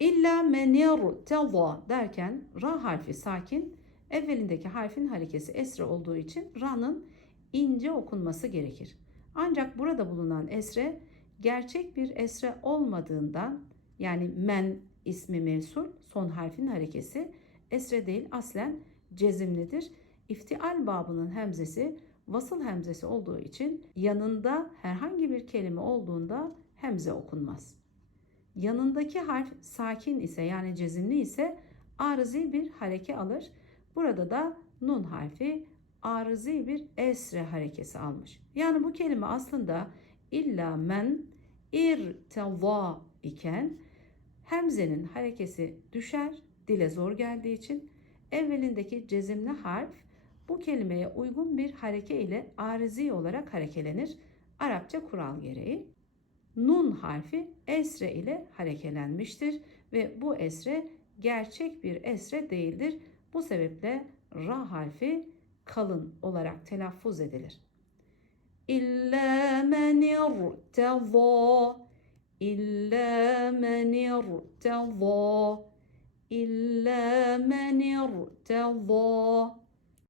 İlla men irteza derken ra harfi sakin, evvelindeki harfin harekesi esre olduğu için ra'nın ince okunması gerekir. Ancak burada bulunan esre gerçek bir esre olmadığından yani men ismi mevsul son harfin harekesi esre değil aslen cezimlidir. İftial babının hemzesi vasıl hemzesi olduğu için yanında herhangi bir kelime olduğunda hemze okunmaz. Yanındaki harf sakin ise yani cezimli ise arızi bir hareke alır. Burada da nun harfi arızi bir esre harekesi almış. Yani bu kelime aslında illa men irteva iken hemzenin harekesi düşer dile zor geldiği için evvelindeki cezimli harf bu kelimeye uygun bir hareke ile arizi olarak harekelenir. Arapça kural gereği. Nun harfi esre ile harekelenmiştir ve bu esre gerçek bir esre değildir. Bu sebeple ra harfi kalın olarak telaffuz edilir. İlla men irteza İlla men irteza İlla men irteza